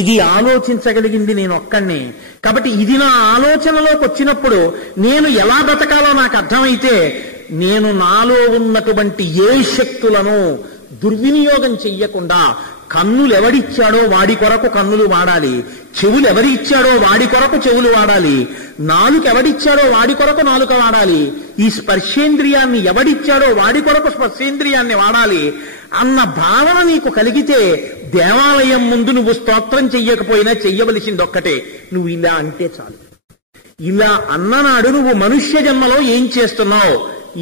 ఇది ఆలోచించగలిగింది నేను ఒక్కడినే. కాబట్టి ఇది నా ఆలోచనలోకి వచ్చినప్పుడు నేను ఎలా బతకాలో నాకు అర్థమైతే నేను నాలో ఉన్నటువంటి ఏ శక్తులను దుర్వినియోగం చెయ్యకుండా కన్నులు ఎవడిచ్చాడో వాడి కొరకు కన్నులు వాడాలి, చెవులు ఎవరి ఇచ్చాడో వాడి కొరకు చెవులు వాడాలి, నాలుక ఎవడిచ్చాడో వాడి కొరకు నాలుక వాడాలి, ఈ స్పర్శేంద్రియాన్ని ఎవడిచ్చాడో వాడి కొరకు స్పర్శేంద్రియాన్ని వాడాలి అన్న భావన నీకు కలిగితే దేవాలయం ముందు నువ్వు స్తోత్రం చెయ్యకపోయినా చెయ్యవలసింది ఒక్కటే, నువ్వు ఇలా అంటే చాలు. ఇలా అన్ననాడు నువ్వు మనుష్య జన్మలో ఏం చేస్తున్నావు?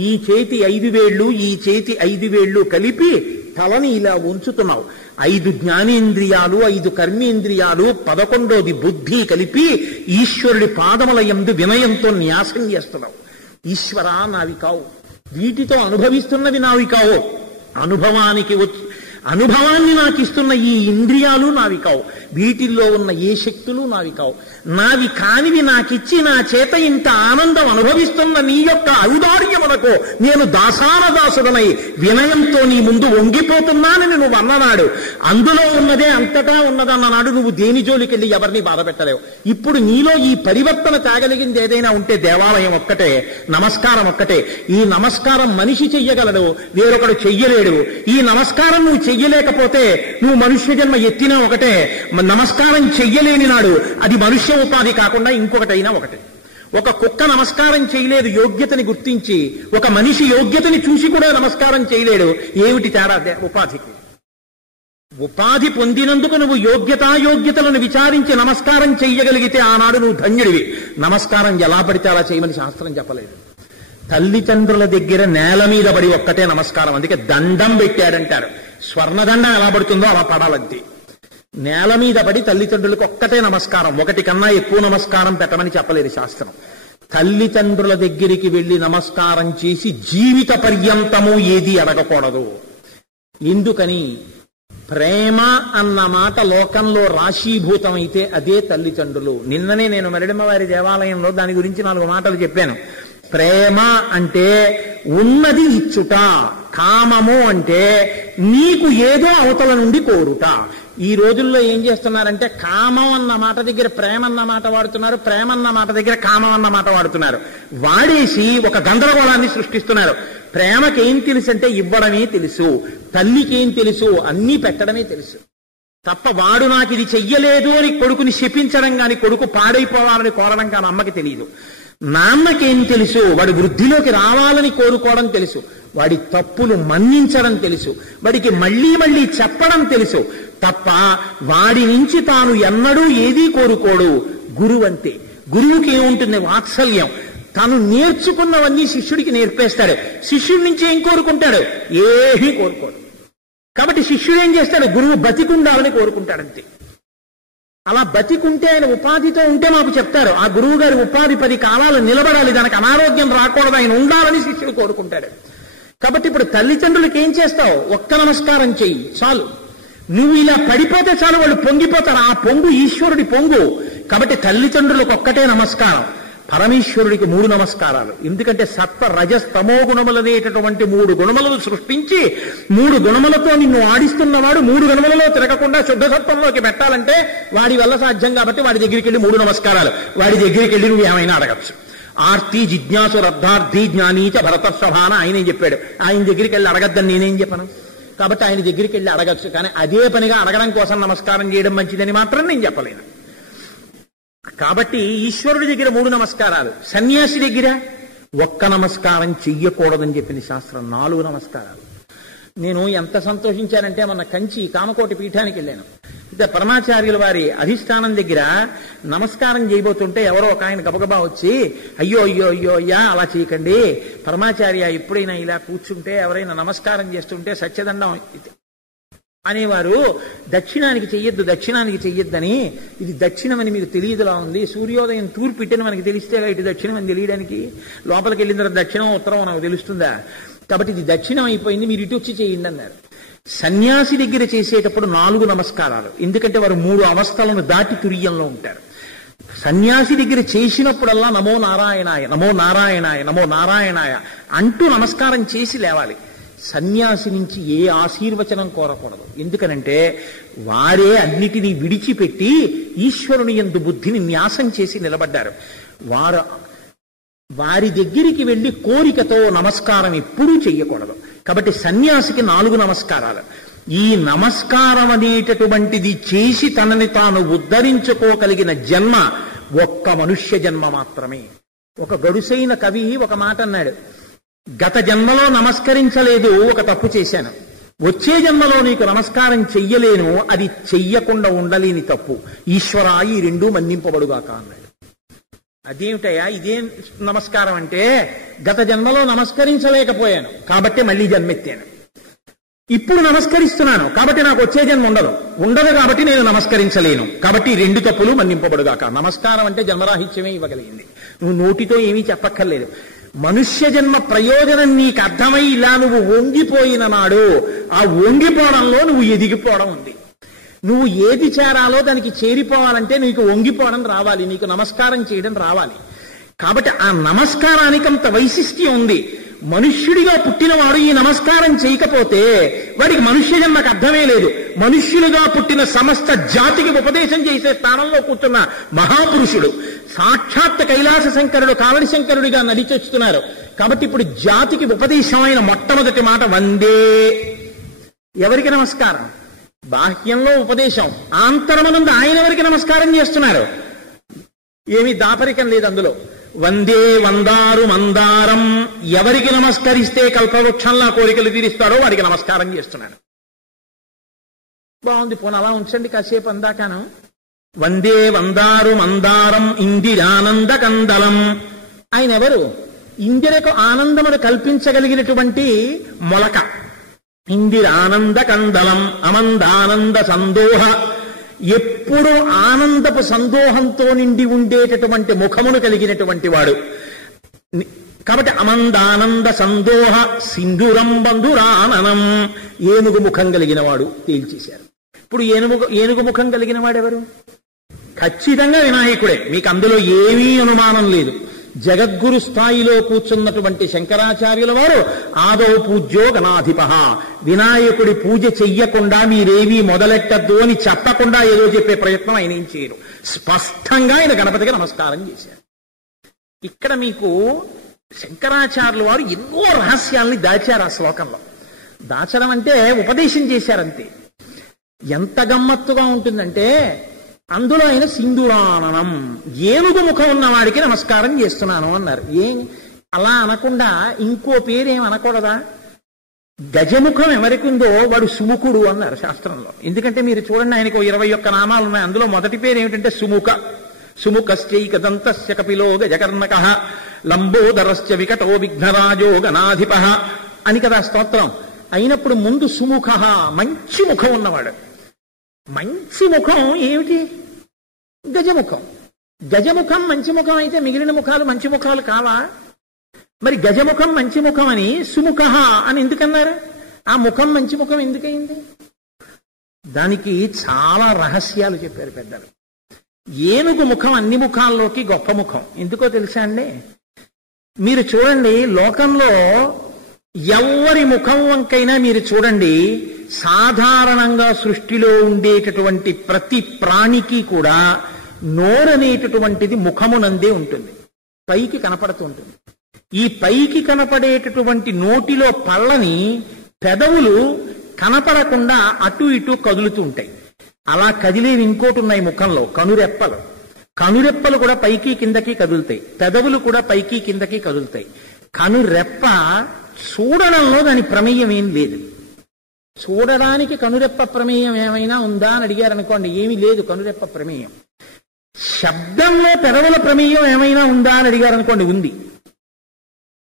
ఈ చేతి 5 వేళ్లు ఈ చేతి 5 వేళ్లు కలిపి తలని ఇలా ఉంచుతున్నావు. 5 జ్ఞానేంద్రియాలు 5 కర్మేంద్రియాలు 11వ బుద్ధి కలిపి ఈశ్వరుడి పాదముల యందు వినయంతో న్యాసం చేస్తున్నావు. ఈశ్వరా నావి కావు, వీటితో అనుభవిస్తున్నవి నావి కావు, అనుభవాన్ని నాకు ఇస్తున్న ఈ ఇంద్రియాలు నావి కావు, వీటిల్లో ఉన్న ఏ శక్తులు నావి కావు, నావి కానివి నాకిచ్చి నా చేత ఇంత ఆనందం అనుభవిస్తున్న నీ యొక్క ఔదార్యమునకు నేను దాసానదాసుడనై వినయంతో నీ ముందు వంగిపోతున్నానని నువ్వు అన్ననాడు. అందులో ఉన్నదే అంతటా ఉన్నదన్ననాడు నువ్వు దేని జోలికెళ్ళి ఎవరిని బాధ పెట్టలేవు. ఇప్పుడు నీలో ఈ పరివర్తన తేగలిగింది ఏదైనా ఉంటే దేవాలయం ఒక్కటే, నమస్కారం ఒక్కటే. ఈ నమస్కారం మనిషి చెయ్యగలడు, వేరొకడు చెయ్యలేడు. ఈ నమస్కారం నువ్వు చెయ్యలేకపోతే నువ్వు మనుష్య జన్మ ఎత్తినా ఒకటే, నమస్కారం చెయ్యలేని నాడు అది మనుష్య ఉపాధి కాకుండా ఇంకొకటైనా ఒకటే. ఒక కుక్క నమస్కారం చేయలేదు యోగ్యతని గుర్తించి, ఒక మనిషి యోగ్యతని చూసి కూడా నమస్కారం చేయలేడు. ఏమిటి తేడా ఉపాధికి? ఉపాధి పొందినందుకు నువ్వు యోగ్యతాయోగ్యతలను విచారించి నమస్కారం చెయ్యగలిగితే ఆనాడు నువ్వు ధన్యుడివి. నమస్కారం ఎలా పడితే అలా చేయమని శాస్త్రం చెప్పలేదు. తల్లిదండ్రుల దగ్గర నేల మీద పడి ఒక్కటే నమస్కారం, అందుకే దండం పెట్టాడంటారు. స్వర్ణదండం ఎలా పడుతుందో అలా పడాలంతే. నేల మీద పడి తల్లిదండ్రులకు ఒక్కటే నమస్కారం, ఒకటి కన్నా ఎక్కువ నమస్కారం పెట్టమని చెప్పలేదు శాస్త్రం. తల్లిదండ్రుల దగ్గరికి వెళ్లి నమస్కారం చేసి జీవిత పర్యంతము ఏది అడగకూడదు. ఎందుకని? ప్రేమ అన్న మాట లోకంలో రాశీభూతమైతే అదే తల్లిదండ్రులు. నిన్ననే నేను మరిడమ్మవారి దేవాలయంలో దాని గురించి 4 మాటలు చెప్పాను. ప్రేమ అంటే ఉన్నది ఇచ్చుట, కామము అంటే నీకు ఏదో అవతల నుండి కోరుట. ఈ రోజుల్లో ఏం చేస్తున్నారంటే కామం అన్న మాట దగ్గర ప్రేమ అన్న మాట వాడుతున్నారు, ప్రేమ అన్న మాట దగ్గర కామం అన్న మాట వాడుతున్నారు. వాడేసి ఒక గందరగోళాన్ని సృష్టిస్తున్నారు. ప్రేమకేం తెలుసు అంటే ఇవ్వడమే తెలుసు, తల్లికేం తెలుసు అన్నీ పెట్టడమే తెలుసు తప్ప వాడు నాకు ఇది చెయ్యలేదు అని కొడుకుని శపించడం కాని, కొడుకు పాడైపోవాలని కోరడం కాని అమ్మకి తెలియదు. నాన్నకేం తెలుసు? వాడి వృద్ధిలోకి రావాలని కోరుకోవడం తెలుసు, వాడి తప్పులు మన్నించడం తెలుసు, వాడికి మళ్లీ మళ్లీ చెప్పడం తెలుసు తప్ప వాడి నుంచి తాను ఎన్నడూ ఏదీ కోరుకోడు. గురువు అంతే. గురువుకి ఏముంటుంది? వాత్సల్యం. తాను నేర్చుకున్నవన్నీ శిష్యుడికి నేర్పేస్తాడు. శిష్యుడి నుంచి ఏం కోరుకుంటాడు? ఏమీ కోరుకోడు. కాబట్టి శిష్యుడు ఏం చేస్తాడు? గురువు బతికుండాలని కోరుకుంటాడంతే. అలా బతికుంటే ఆయన ఉపాధితో ఉంటే మాకు చెప్తారు, ఆ గురువు గారి ఉపాధి 10 కాలాలు నిలబడాలి, దానికి అనారోగ్యం రాకూడదు, ఆయన ఉండాలని శిష్యుడు కోరుకుంటాడు. కాబట్టి ఇప్పుడు తల్లిదండ్రులకి ఏం చేస్తావు? ఒక్క నమస్కారం చెయ్యి చాలు. నువ్వు ఇలా పడిపోతే చాలు, వాళ్ళు పొంగిపోతారు. ఆ పొంగు ఈశ్వరుడి పొంగు. కాబట్టి తల్లిదండ్రులకు ఒక్కటే నమస్కారం, పరమేశ్వరుడికి 3 నమస్కారాలు. ఎందుకంటే సత్వ రజస్ తమో గుణములనేటటువంటి 3 గుణములను సృష్టించి 3 గుణములతో నిన్ను ఆడిస్తున్నవాడు 3 గుణములలో తిరగకుండా శుద్ధ సత్వంలోకి పెట్టాలంటే వాడి వల్ల సాధ్యం. కాబట్టి వాడి దగ్గరికి వెళ్ళి 3 నమస్కారాలు. వాడి దగ్గరికి వెళ్ళి నువ్వు ఏమైనా అడగచ్చు. ఆర్తి జిజ్ఞాసు రద్ధార్థి జ్ఞానీచ భరతస్వభాన ఆయనే చెప్పాడు. ఆయన దగ్గరికి వెళ్ళి అడగద్దని నేనేం చెప్పను. కాబట్టి ఆయన దగ్గరికి వెళ్ళి అడగచ్చు. కానీ అదే పనిగా అడగడం కోసం నమస్కారం చేయడం మంచిదని మాత్రం నేను చెప్పలేను. కాబట్టి ఈశ్వరుడి దగ్గర 3 నమస్కారాలు, సన్యాసి దగ్గర ఒక్క నమస్కారం చెయ్యకూడదని చెప్పింది శాస్త్రం. 4 నమస్కారాలు. నేను ఎంత సంతోషించానంటే మొన్న కంచి కామకోటి పీఠానికి వెళ్ళాను. ఇదే పరమాచార్యుల వారి అధిష్టానం దగ్గర నమస్కారం చేయబోతుంటే ఎవరో ఒక ఆయన గబగబా వచ్చి, అయ్యో అయ్యో అయ్యో అయ్యా అలా చేయకండి, పరమాచార్య ఎప్పుడైనా ఇలా కూర్చుంటే ఎవరైనా నమస్కారం చేస్తుంటే సత్యదండం అనేవారు, దక్షిణానికి చెయ్యొద్దని. ఇది దక్షిణమని మీకు తెలియదులా ఉంది. సూర్యోదయం తూర్పు ఇట్టని మనకి తెలిస్తే ఇటు దక్షిణం అని తెలియడానికి, లోపలికి వెళ్ళిన తర్వాత దక్షిణం ఉత్తరం నాకు తెలుస్తుందా? కాబట్టి ఇది దక్షిణం అయిపోయింది, మీరు ఇటు వచ్చి చేయండి అన్నారు. సన్యాసి దగ్గర చేసేటప్పుడు 4 నమస్కారాలు. ఎందుకంటే వారు 3 అవస్థలను దాటి తుర్యంలో ఉంటారు. సన్యాసి దగ్గర చేసినప్పుడల్లా నమో నారాయణాయ నమో నారాయణాయ నమో నారాయణాయ అంటూ నమస్కారం చేసి లేవాలి. సన్యాసి నుంచి ఏ ఆశీర్వచనం కోరకూడదు. ఎందుకనంటే వారే అన్నిటినీ విడిచిపెట్టి ఈశ్వరుని యందు బుద్ధిని న్యాసం చేసి నిలబడ్డారు. వారి దగ్గరికి వెళ్ళి కోరికతో నమస్కారం ఎప్పుడూ చెయ్యకూడదు. కాబట్టి సన్యాసికి 4 నమస్కారాలు. ఈ నమస్కారం అనేటటువంటిది చేసి తనని తాను ఉద్ధరించుకోగలిగిన జన్మ ఒక్క మనుష్య జన్మ మాత్రమే. ఒక గడుసైన కవి ఒక మాట అన్నాడు, గత జన్మలో నమస్కరించలేదు, ఒక తప్పు చేశాను, వచ్చే జన్మలో నీకు నమస్కారం చెయ్యలేను, అది చెయ్యకుండా ఉండలేని తప్పు, ఈశ్వరా ఈ 2 మన్నింపబడుగాక అన్నాడు. అదేమిటయా ఇదేం నమస్కారం అంటే, గత జన్మలో నమస్కరించలేకపోయాను కాబట్టి మళ్ళీ జన్మెత్తాను, ఇప్పుడు నమస్కరిస్తున్నాను కాబట్టి నాకు వచ్చే జన్మ ఉండదు కాబట్టి నేను నమస్కరించలేను, కాబట్టి 2 తప్పులు మన్నింపబడుగాక. నమస్కారం అంటే జన్మరాహిత్యమే ఇవ్వగలిగింది. నువ్వు నోటితో ఏమీ చెప్పక్కర్లేదు. మనుష్య జన్మ ప్రయోజనం నీకు అర్థమై ఇలా నువ్వు వంగిపోయిన నాడు ఆ వంగిపోవడంలో నువ్వు ఎదిగిపోవడం ఉంది. నువ్వు ఏది చేరాలో దానికి చేరిపోవాలంటే నీకు వంగిపోవడం రావాలి, నీకు నమస్కారం చేయడం రావాలి. కాబట్టి ఆ నమస్కారానికి అంత వైశిష్ట్యం ఉంది. మనుష్యుడిగా పుట్టినవాడు ఈ నమస్కారం చేయకపోతే వాడికి మనుష్య జన్మకు అర్థమే లేదు. మనుష్యులుగా పుట్టిన సమస్త జాతికి ఉపదేశం చేసే స్థానంలో కూర్చున్న మహాపురుషుడు సాక్షాత్ కైలాస శంకరుడు కావడి శంకరుడిగా నడిచొస్తున్నారు. కాబట్టి ఇప్పుడు జాతికి ఉపదేశమైన మొట్టమొదటి మాట వందే. ఎవరికి నమస్కారం? బాహ్యంలో ఉపదేశం, ఆంతరమనందు ఆయన ఎవరికి నమస్కారం చేస్తున్నారు? ఏమీ దాపరికం లేదు అందులో. వందే వందారు మందారం, ఎవరికి నమస్కరిస్తే కల్పవృక్షంలా కోరికలు తీరుస్తాడో వాడికి నమస్కారం చేస్తున్నాడు. బాగుంది, పోనీ అలా ఉంచండి కాసేపు అందాకాను. వందే వందారు మందారం ఇందిరానంద కందలం. ఆయన ఎవరు? ఇందిరకు ఆనందమును కల్పించగలిగినటువంటి మొలక. ఇందిరానంద కందలం అమందానంద సందోహ, ఎప్పుడు ఆనందపు సందోహంతో నిండి ఉండేటటువంటి ముఖమును కలిగినటువంటి వాడు. కాబట్టి అమందానంద సందోహ సింధురం బంధురాననం, ఏనుగు ముఖం కలిగిన వాడు తేల్చేశారు. ఇప్పుడు ఏనుగు ముఖం కలిగిన వాడెవరు? ఖచ్చితంగా వినాయకుడే, మీకు అందులో ఏమీ అనుమానం లేదు. జగద్గురు స్థాయిలో కూర్చున్నటువంటి శంకరాచార్యుల వారు ఆదౌ పూజ్యో గణాధిప, వినాయకుడి పూజ చెయ్యకుండా మీరేమీ మొదలెట్టద్దు అని చెప్పకుండా ఏదో చెప్పే ప్రయత్నం ఆయన ఏం చేయరు. స్పష్టంగా ఆయన గణపతికి నమస్కారం చేశారు. ఇక్కడ మీకు శంకరాచార్యుల వారు ఎన్నో రహస్యాల్ని దాచారు ఆ శ్లోకంలో. దాచడం అంటే ఉపదేశం చేశారంతే. ఎంత గమ్మత్తుగా ఉంటుందంటే అందులో ఆయన సింధురాననం, ఏనుగు ముఖం ఉన్న వాడికి నమస్కారం చేస్తున్నాను అన్నారు. ఏం అలా అనకుండా ఇంకో పేరేం అనకూడదా? గజముఖం ఎవరికి ఉందో వాడు సుముఖుడు అన్నారు శాస్త్రంలో. ఎందుకంటే మీరు చూడండి, ఆయనకు 21 నామాలు ఉన్నాయి. అందులో మొదటి పేరు ఏమిటంటే సుముఖ. సుముఖశ్చైకదంతస్య కపిలో గజకర్ణకః లంబోదరశ్చ వికటో విఘ్నరాజో గణాధిప అని కదా స్తోత్రం. అయినప్పుడు ముందు సుముఖ, మంచి ముఖం ఉన్నవాడు. మంచి ముఖం ఏమిటి? గజముఖం. గజముఖం మంచి ముఖం అయితే మిగిలిన ముఖాలు మంచి ముఖాలు కావా? మరి గజముఖం మంచి ముఖం అని సుముఖ అని ఎందుకన్నారు? ఆ ముఖం మంచి ముఖం ఎందుకయింది? దానికి చాలా రహస్యాలు చెప్పారు పెద్దలు. ఏనుగు ముఖం అన్ని ముఖాల్లోకి గొప్ప ముఖం. ఎందుకో తెలుసా అండి? మీరు చూడండి, లోకంలో ఎవరి ముఖం వంకైనా మీరు చూడండి, సాధారణంగా సృష్టిలో ఉండేటటువంటి ప్రతి ప్రాణికి కూడా నోరనేటటువంటిది ముఖమునందే ఉంటుంది, పైకి కనపడుతూ ఉంటుంది. ఈ పైకి కనపడేటటువంటి నోటిలో పళ్ళని పెదవులు కనపడకుండా అటు ఇటు కదులుతూ ఉంటాయి. అలా కదిలేవి ఇంకోటి ఉన్నాయి ముఖంలో, కనురెప్పలు. కనురెప్పలు కూడా పైకి కిందకి కదులుతాయి, పెదవులు కూడా పైకి కిందకి కదులుతాయి. కనురెప్ప చూడడంలో దాని ప్రమేయం ఏం లేదు. చూడడానికి కనురెప్ప ప్రమేయం ఏమైనా ఉందా అని అడిగారనుకోండి, ఏమీ లేదు కనురెప్ప ప్రమేయం. శబ్దంలో పెదవుల ప్రమేయం ఏమైనా ఉందా అని అడిగారనుకోండి, ఉంది.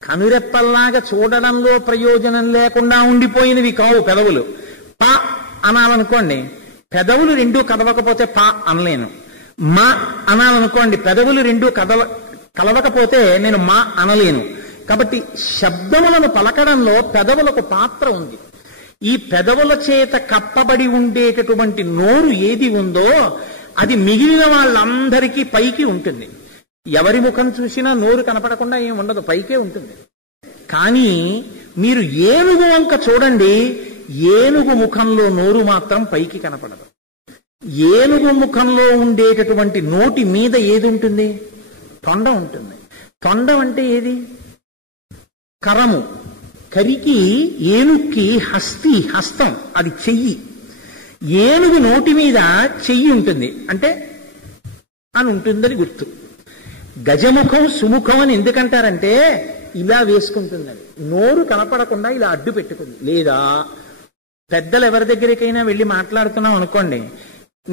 కనురెప్పల్లాగా చూడడంలో ప్రయోజనం లేకుండా ఉండిపోయినవి కావు పెదవులు. పా అనాలనుకోండి, పెదవులు రెండూ కదవకపోతే పా అనలేను. మా అనాలనుకోండి, పెదవులు రెండూ కలవకపోతే నేను మా అనలేను. కాబట్టి శబ్దములను పలకడంలో పెదవులకు పాత్ర ఉంది. ఈ పెదవుల చేత కప్పబడి ఉండేటటువంటి నోరు ఏది ఉందో అది మిగిలిన వాళ్ళందరికీ పైకి ఉంటుంది. ఎవరి ముఖం చూసినా నోరు కనపడకుండా ఏం ఉండదు, పైకే ఉంటుంది. కానీ మీరు ఏనుగు వంక చూడండి, ఏనుగు ముఖంలో నోరు మాత్రం పైకి కనపడదు. ఏనుగు ముఖంలో ఉండేటటువంటి నోటి మీద ఏది ఉంటుంది? తొండం ఉంటుంది. తొండం అంటే ఏది? కరము. కరికి ఏనుక్కి హస్తం, అది చెయ్యి. ఏనుగు నోటి మీద చెయ్యి ఉంటుంది అంటే అని ఉంటుందని గుర్తు. గజముఖం సుముఖం అని ఎందుకంటారంటే ఇలా వేసుకుంటుందని, నోరు కనపడకుండా ఇలా అడ్డు పెట్టుకుంది. లేదా పెద్దలు ఎవరి దగ్గరికైనా వెళ్ళి మాట్లాడుతున్నాం అనుకోండి,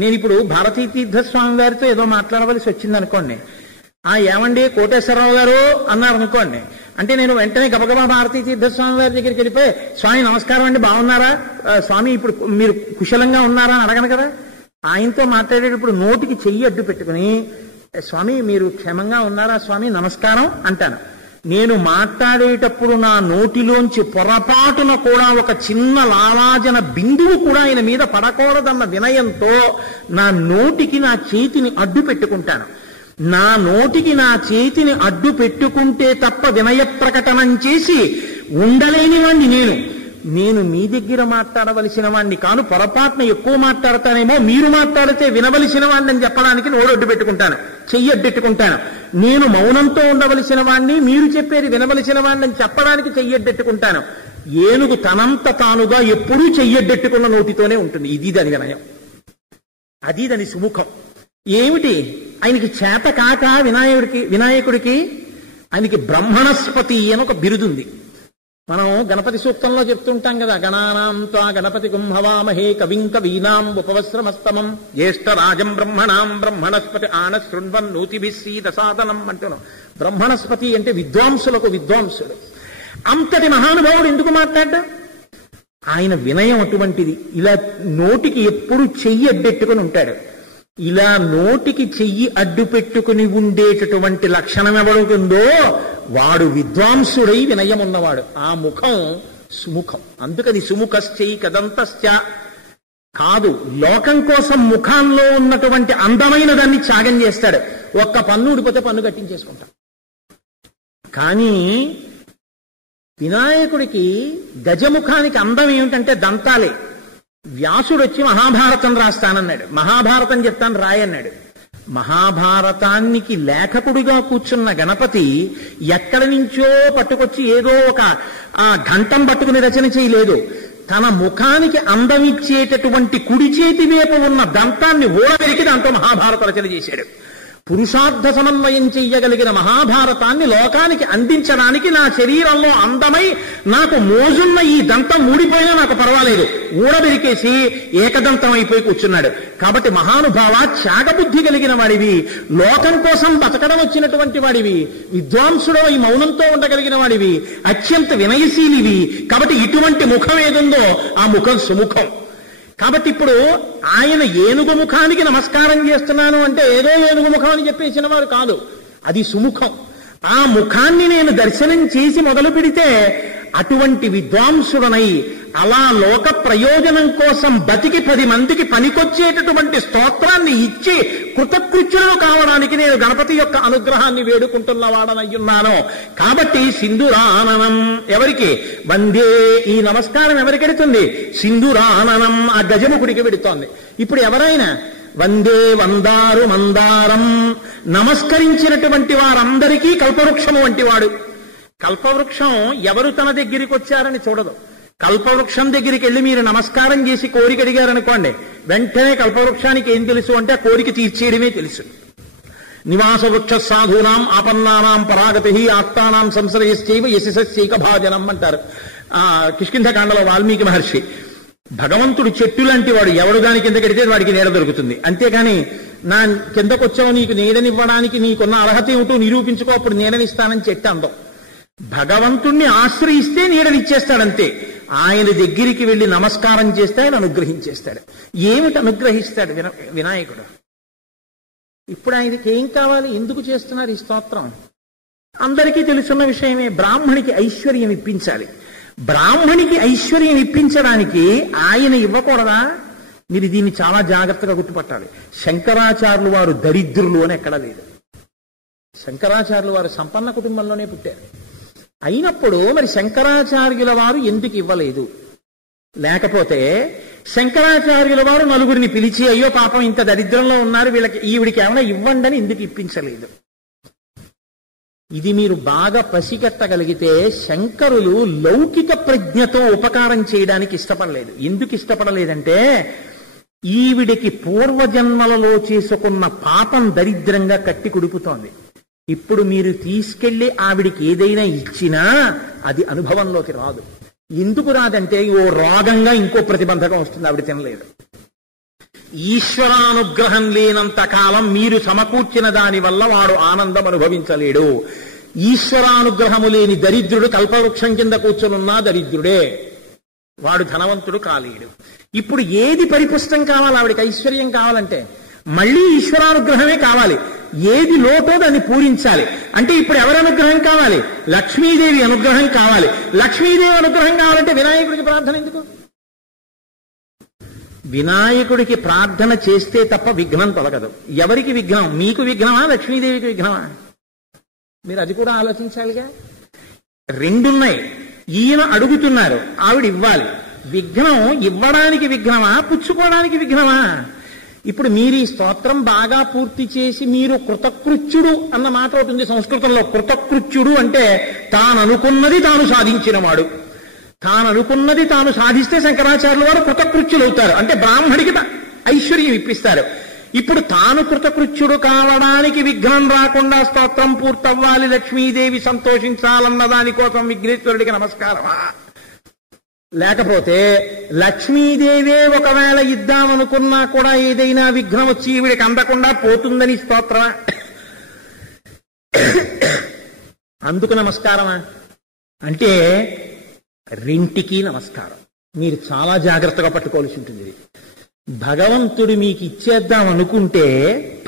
నేను ఇప్పుడు భారతీ తీర్థస్వామి వారితో ఏదో మాట్లాడవలసి వచ్చింది అనుకోండి, ఏమండి కోటేశ్వరరావు గారు అన్నారు అనుకోండి, అంటే నేను వెంటనే గబగబా భారతీ తీర్థస్వామి వారి దగ్గరికి వెళ్ళిపోయి, స్వామి నమస్కారం అండి, బాగున్నారా స్వామి, ఇప్పుడు మీరు కుశలంగా ఉన్నారా అని అడగను కదా. ఆయనతో మాట్లాడేటప్పుడు నోటికి చెయ్యి అడ్డు పెట్టుకుని, స్వామి మీరు క్షేమంగా ఉన్నారా స్వామి నమస్కారం అంటాను. నేను మాట్లాడేటప్పుడు నా నోటిలోంచి పొరపాటున కూడా ఒక చిన్న లాలాజన బిందువు కూడా ఆయన మీద పడకూడదన్న వినయంతో నా నోటికి నా చేతిని అడ్డు పెట్టుకుంటాను. నా నోటికి నా చేతిని అడ్డు పెట్టుకుంటే తప్ప వినయ ప్రకటనం చేసి ఉండలేని వాణ్ణి నేను మీ దగ్గర మాట్లాడవలసిన వాణ్ణి కాను. పొరపాటున ఎక్కువ మాట్లాడతానేమో, మీరు మాట్లాడితే వినవలసిన వాణ్ణి అని చెప్పడానికి నోడొడ్డు పెట్టుకుంటాను, చెయ్యి అడ్డెట్టుకుంటాను. నేను మౌనంతో ఉండవలసిన వాణ్ణి, మీరు చెప్పేది వినవలసిన వాణ్ణి అని చెప్పడానికి చెయ్యడ్డెట్టుకుంటాను. ఏనుగు తనంత తానుగా ఎప్పుడూ చెయ్యడ్డెట్టుకున్న నోటితోనే ఉంటుంది. ఇది దాని వినయం, అది దాని సుముఖం. ఏమిటి ఆయనకి చేత కాక వినాయకుడికి ఆయనకి బ్రహ్మణస్పతి అని ఒక బిరుదుంది. మనం గణపతి సూక్తంలో చెప్తుంటాం కదా, గణానాం త్వా గణపతి కుంభవామహే కవిం కవీనాం ఉపవస్త్రమస్తమం జ్యేష్ఠరాజం బ్రహ్మణాం బ్రహ్మణస్పతి ఆన శృణ్వన్ నూతిభిः సీదసాదనం అంటున్నాం. బ్రహ్మణస్పతి అంటే విద్వాంసులకు విద్వాంసుడు. అంతటి మహానుభావుడు ఎందుకు మాట్లాడ్డా? ఆయన వినయం అటువంటిది. ఇలా నోటికి ఎప్పుడు చెయ్యి అడ్డెట్టుకుని ఉంటాడు. ఇలా నోటికి చెయ్యి అడ్డు పెట్టుకుని ఉండేటటువంటి లక్షణం ఎవడుకుందో వాడు విద్వాంసుడై వినయం ఉన్నవాడు. ఆ ముఖం సుముఖం. అందుకని సుముఖశ్చై కదంతశ్చ కాదు, లోకం కోసం ముఖంలో ఉన్నటువంటి అందమైన దాన్ని త్యాగం చేస్తాడు. ఒక్క పన్ను ఊడిపోతే పన్ను కట్టించేసుకుంటాడు. కానీ వినాయకుడికి గజముఖానికి అందం ఏమిటంటే దంతాలే. వ్యాసుడు వచ్చి మహాభారతం రాస్తానన్నాడు, మహాభారతం చెప్తాను రాయన్నాడు. మహాభారతానికి లేఖకుడిగా కూర్చున్న గణపతి ఎక్కడి నుంచో పట్టుకొచ్చి ఏదో ఒక ఘంటం పట్టుకుని రచన చేయలేదు. తన ముఖానికి అందమిచ్చేటటువంటి కుడి చేతి వైపు ఉన్న దంతాన్ని ఓడబెరికి దాంతో మహాభారత రచన చేశాడు. పురుషార్థ సమన్వయం చెయ్యగలిగిన మహాభారతాన్ని లోకానికి అందించడానికి నా శరీరంలో అందమై నాకు మోజున్న ఈ దంతం ఊడిపోయినా నాకు పర్వాలేదు, ఊడబెరికేసి ఏకదంతం అయిపోయి కూర్చున్నాడు. కాబట్టి మహానుభావ త్యాగబుద్ధి కలిగిన వాడివి, లోకం కోసం బతకడం వచ్చినటువంటి వాడివి, విద్వాంసుడు ఈ మౌనంతో ఉండగలిగిన వాడివి, అత్యంత వినయశీలివి. కాబట్టి ఇటువంటి ముఖం ఏదుందో ఆ ముఖం సుముఖం. కాబట్టి ఇప్పుడు ఆయన ఏనుగు ముఖానికి నమస్కారం చేస్తున్నాను అంటే ఏదో ఏనుగు ముఖం అని చెప్పేసిన వారు కాదు, అది సుముఖం. ఆ ముఖాన్ని నేను దర్శనం చేసి మొదలు పెడితే అటువంటి విద్వాంసుడనై అలా లోక ప్రయోజనం కోసం బతికి 10 మందికి పనికొచ్చేటటువంటి స్తోత్రాన్ని ఇచ్చి కృతకృత్యులు కావడానికి నేను గణపతి యొక్క అనుగ్రహాన్ని వేడుకుంటున్న వాడనయ్యున్నాను. కాబట్టి సింధురాననం ఎవరికి వందే, ఈ నమస్కారం ఎవరికెడుతుంది? సింధురాననం ఆ గజముఖుడికి పెడుతోంది. ఇప్పుడు ఎవరైనా వందే వందారు మందారం నమస్కరించినటువంటి వారందరికీ కల్పవృక్షము వంటి వాడు. కల్పవృక్షం ఎవరు తన దగ్గరికి వచ్చారని చూడదు. కల్పవృక్షం దగ్గరికి వెళ్ళి మీరు నమస్కారం చేసి కోరిక అడిగారనుకోండి, వెంటనే కల్పవృక్షానికి ఏం తెలుసు అంటే ఆ కోరిక తీర్చేయడమే తెలుసు. నివాస వృక్ష సాధూనాం ఆపన్నానాం పరాగతి ఆత్తానాం సంశ్రయశ్చైవ యశస్సైక భాజనం అంటారు కిష్కింధకాండలో వాల్మీకి మహర్షి. భగవంతుడు చెట్టు లాంటి వాడు, ఎవడు దాని కింద కడితే వాడికి నీడ దొరుకుతుంది. అంతేకాని నా కిందకొచ్చావు నీకు నీడనివ్వడానికి నీకున్న అర్హత ఏమిటో నిరూపించుకో అప్పుడు నీడనిస్తానని చెట్టు అందం. భగవంతుణ్ణి ఆశ్రయిస్తే నీడనిచ్చేస్తాడంతే. ఆయన దగ్గరికి వెళ్ళి నమస్కారం చేస్తే ఆయన అనుగ్రహించేస్తాడు. ఏమిటి అనుగ్రహిస్తాడు వినాయకుడు? ఇప్పుడు ఆయనకి ఏం కావాలి? ఎందుకు చేస్తున్నారు ఈ స్తోత్రం? అందరికీ తెలుసున్న విషయమే. బ్రాహ్మణికి ఐశ్వర్యం ఇప్పించాలి. బ్రాహ్మణికి ఐశ్వర్యం ఇప్పించడానికి ఆయన ఇవ్వకూడదా? మీరు దీన్ని చాలా జాగ్రత్తగా గుర్తుపట్టాలి. శంకరాచార్యులు వారు దరిద్రులు అని ఎక్కడా లేదు. శంకరాచార్యులు వారు సంపన్న కుటుంబంలోనే పుట్టారు. అయినప్పుడు మరి శంకరాచార్యుల వారు ఎందుకు ఇవ్వలేదు? లేకపోతే శంకరాచార్యుల వారు నలుగురిని పిలిచి అయ్యో పాపం ఇంత దరిద్రంలో ఉన్నారు ఈవిడికి ఏమైనా ఇవ్వండి అని ఎందుకు ఇప్పించలేదు? ఇది మీరు బాగా పసిగట్టగలిగితే శంకరులు లౌకిక ప్రజ్ఞతో ఉపకారం చేయడానికి ఇష్టపడలేదు. ఎందుకు ఇష్టపడలేదంటే ఈవిడికి పూర్వజన్మలలో చేసుకున్న పాపం దరిద్రంగా కట్టి కుడుపుతోంది. ఇప్పుడు మీరు తీసుకెళ్లి ఆవిడికి ఏదైనా ఇచ్చినా అది అనుభవంలోకి రాదు. ఎందుకు రాదంటే ఓ రోగంగా ఇంకో ప్రతిబంధకం వస్తుంది, ఆవిడ తినలేదు. ఈశ్వరానుగ్రహం లేనంత కాలం మీరు సమకూర్చిన దాని వల్ల వాడు ఆనందం అనుభవించలేడు. ఈశ్వరానుగ్రహము లేని దరిద్రుడు కల్పవృక్షం కింద కూర్చొనున్నా దరిద్రుడే, వాడు ధనవంతుడు కాలేడు. ఇప్పుడు ఏది పరిపుష్టం కావాలి? ఆవిడికి ఐశ్వర్యం కావాలంటే మళ్ళీ ఈశ్వరానుగ్రహమే కావాలి. ఏది లోటో దాన్ని పూరించాలి. అంటే ఇప్పుడు ఎవరి అనుగ్రహం కావాలి? లక్ష్మీదేవి అనుగ్రహం కావాలి. లక్ష్మీదేవి అనుగ్రహం కావాలంటే వినాయకుడికి ప్రార్థన ఎందుకు? వినాయకుడికి ప్రార్థన చేస్తే తప్ప విఘ్నం తొలగదు. ఎవరికి విఘ్నం? మీకు విఘ్నమా, లక్ష్మీదేవికి విఘ్నమా? మీరు అది కూడా ఆలోచించాలిగా. రెండున్నాయి. ఈయన అడుగుతున్నారు, ఆవిడ ఇవ్వాలి. విఘ్నం ఇవ్వడానికి విఘ్నమా, పుచ్చుకోవడానికి విఘ్నమా? ఇప్పుడు మీరు ఈ స్తోత్రం బాగా పూర్తి చేసి మీరు కృతకృత్యుడు అన్న మాట అవుతుంది సంస్కృతంలో. కృతకృత్యుడు అంటే తాను అనుకున్నది తాను సాధించినవాడు. తాను అనుకున్నది తాను సాధిస్తే శంకరాచార్యుల వారు కృతకృత్యులు అవుతారు. అంటే బ్రాహ్మడికి ఐశ్వర్యం ఇప్పిస్తారు. ఇప్పుడు తాను కృతకృత్యుడు కావడానికి విఘ్నం రాకుండా స్తోత్రం పూర్తవ్వాలి, లక్ష్మీదేవి సంతోషించాలన్న దానికోసం విఘ్నేశ్వరుడికి నమస్కారమా? లేకపోతే లక్ష్మీదేవే ఒకవేళ ఇద్దామనుకున్నా కూడా ఏదైనా విఘ్నం వచ్చి ఈవిడికి అందకుండా పోతుందని స్తోత్రమా? అందుకు నమస్కారమా? అంటే రెంటికి నమస్కారం. మీరు చాలా జాగ్రత్తగా పట్టుకోవాల్సి ఉంటుంది. ఇది భగవంతుడు మీకు ఇచ్చేద్దాం అనుకుంటే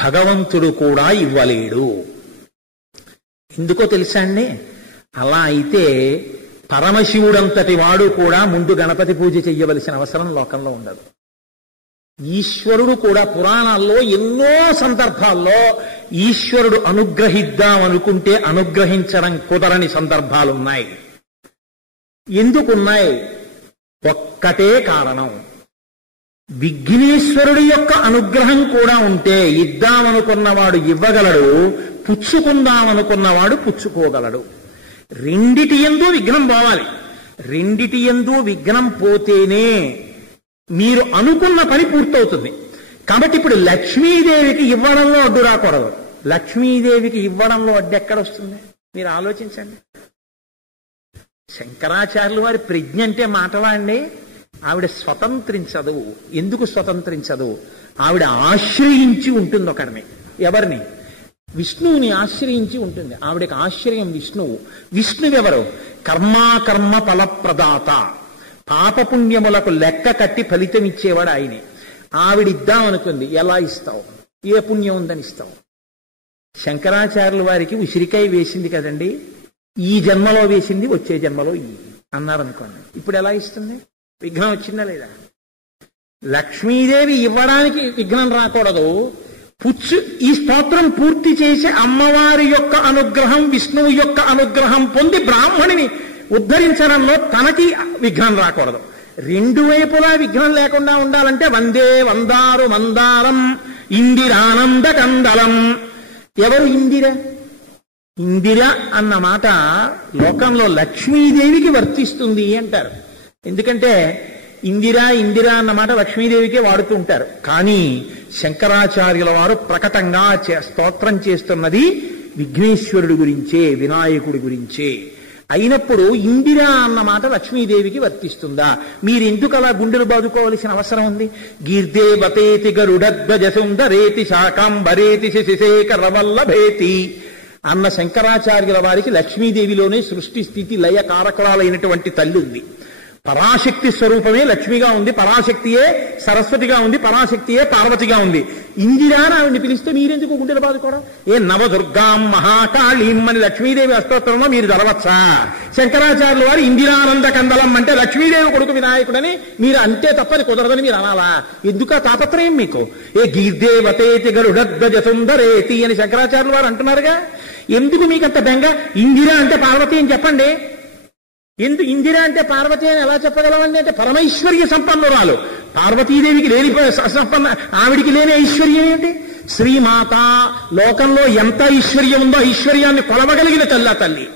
భగవంతుడు కూడా ఇవ్వలేడు. ఎందుకో తెలుసా అండి? అలా అయితే పరమశివుడంతటి వాడు కూడా ముందు గణపతి పూజ చెయ్యవలసిన అవసరం లోకంలో ఉండదు. ఈశ్వరుడు కూడా పురాణాల్లో ఎన్నో సందర్భాల్లో ఈశ్వరుడు అనుగ్రహిద్దాం అనుకుంటే అనుగ్రహించడం కుదరని సందర్భాలున్నాయి. ఎందుకున్నాయి? ఒక్కటే కారణం, విఘ్నేశ్వరుడి యొక్క అనుగ్రహం కూడా ఉంటే ఇద్దామనుకున్నవాడు ఇవ్వగలడు, పుచ్చుకుందామనుకున్నవాడు పుచ్చుకోగలడు. రెండిటి యందు విఘ్నం పోవాలి. రెండిటి యందు విఘ్నం పోతేనే మీరు అనుకున్న పని పూర్తవుతుంది. కాబట్టి ఇప్పుడు లక్ష్మీదేవికి ఇవ్వడంలో అడ్డు రాకూడదు. లక్ష్మీదేవికి ఇవ్వడంలో అడ్డు ఎక్కడొస్తుంది? మీరు ఆలోచించండి. శంకరాచార్యుల వారి ప్రజ్ఞ అంటే మాటలాండి. ఆవిడ స్వతంత్రించదు. ఎందుకు స్వతంత్రించదు? ఆవిడ ఆశ్రయించి ఉంటుంది ఒకరిని. ఎవరిని? విష్ణువుని ఆశ్రయించి ఉంటుంది. ఆవిడకి ఆశ్రయం విష్ణువు. విష్ణువెవరు? కర్మాకర్మ ఫలప్రదాత. పాపపుణ్యములకు లెక్క కట్టి ఫలితం ఇచ్చేవాడు ఆయనే. ఆవిడిద్దామనుకుంది, ఎలా ఇస్తావు? ఏ పుణ్యం ఉందని ఇస్తావు? శంకరాచార్యుల వారికి ఉసిరికాయ వేసింది కదండి, ఈ జన్మలో వేసింది, వచ్చే జన్మలో ఈ అన్నారనుకోండి. ఇప్పుడు ఎలా ఇస్తుంది? విఘ్నం వచ్చిందా లేదా? లక్ష్మీదేవి ఇవ్వడానికి విఘ్నం రాకూడదు. ఈ స్తోత్రం పూర్తి చేసి అమ్మవారి యొక్క అనుగ్రహం, విష్ణువు యొక్క అనుగ్రహం పొంది బ్రాహ్మణిని ఉద్ధరించడంలో తనకి విఘ్నం రాకూడదు. రెండు వైపులా విఘ్నం లేకుండా ఉండాలంటే వందే వందారు మందారం ఇందిరానంద కందలం. ఎవరు ఇందిర? ఇందిర అన్న మాట లోకంలో లక్ష్మీదేవికి వర్తిస్తుంది అంటారు. ఎందుకంటే ఇందిరా ఇందిరా అన్న మాట లక్ష్మీదేవికే వాడుతూ ఉంటారు. కానీ శంకరాచార్యుల వారు ప్రకటంగా స్తోత్రం చేస్తున్నది విఘ్నేశ్వరుడి గురించే, వినాయకుడి గురించే. అయినప్పుడు ఇందిరా అన్న మాట లక్ష్మీదేవికి వర్తిస్తుందా? మీరెందుకు అలా గుండెలు బాదుకోవలసిన అవసరం ఉంది? గీర్దేవతేతి గరుడధ్వజ సుందరేతి శాకాంబరేతి శశిశేఖర వల్లభేతి అన్న శంకరాచార్యుల వారికి లక్ష్మీదేవిలోనే సృష్టి స్థితి లయ కారకురాలైనటువంటి తల్లి ఉంది. పరాశక్తి స్వరూపమే లక్ష్మిగా ఉంది, పరాశక్తియే సరస్వతిగా ఉంది, పరాశక్తియే పార్వతిగా ఉంది. ఇందిరా ఆవిడ్ని పిలిస్తే మీరెందుకు గుండెలు బాదుకోవడం? ఏ నవదుర్గాం మహాకాళీం అని లక్ష్మీదేవి అష్టోత్తరంలో మీరు చదవచ్చా? శంకరాచార్యుల వారు ఇందిరానంద కందలం అంటే లక్ష్మీదేవి కొడుకు వినాయకుడని మీరు అంతే తప్పది కుదరదని మీరు అనాలా? ఎందుకు ఆ తాపత్రయం మీకు? ఏ గీర్దేవతేతి గరుడధ్వజ సుందరేతి అని శంకరాచార్యుల వారు అంటున్నారుగా. ఎందుకు మీకంత బెంగ? ఇందిరా అంటే పార్వతి అని చెప్పండి. ఎందుకు ఇందిర అంటే పార్వతి అని ఎలా చెప్పగలమండి అంటే పరమైశ్వర్య సంపన్నురాలు. పార్వతీదేవికి లేని సంపన్న, ఆవిడికి లేని ఐశ్వర్యం ఏంటి? శ్రీమాత, లోకంలో ఎంత ఐశ్వర్యం ఉందో ఐశ్వర్యాన్ని కొలవగలిగిన తల్లి,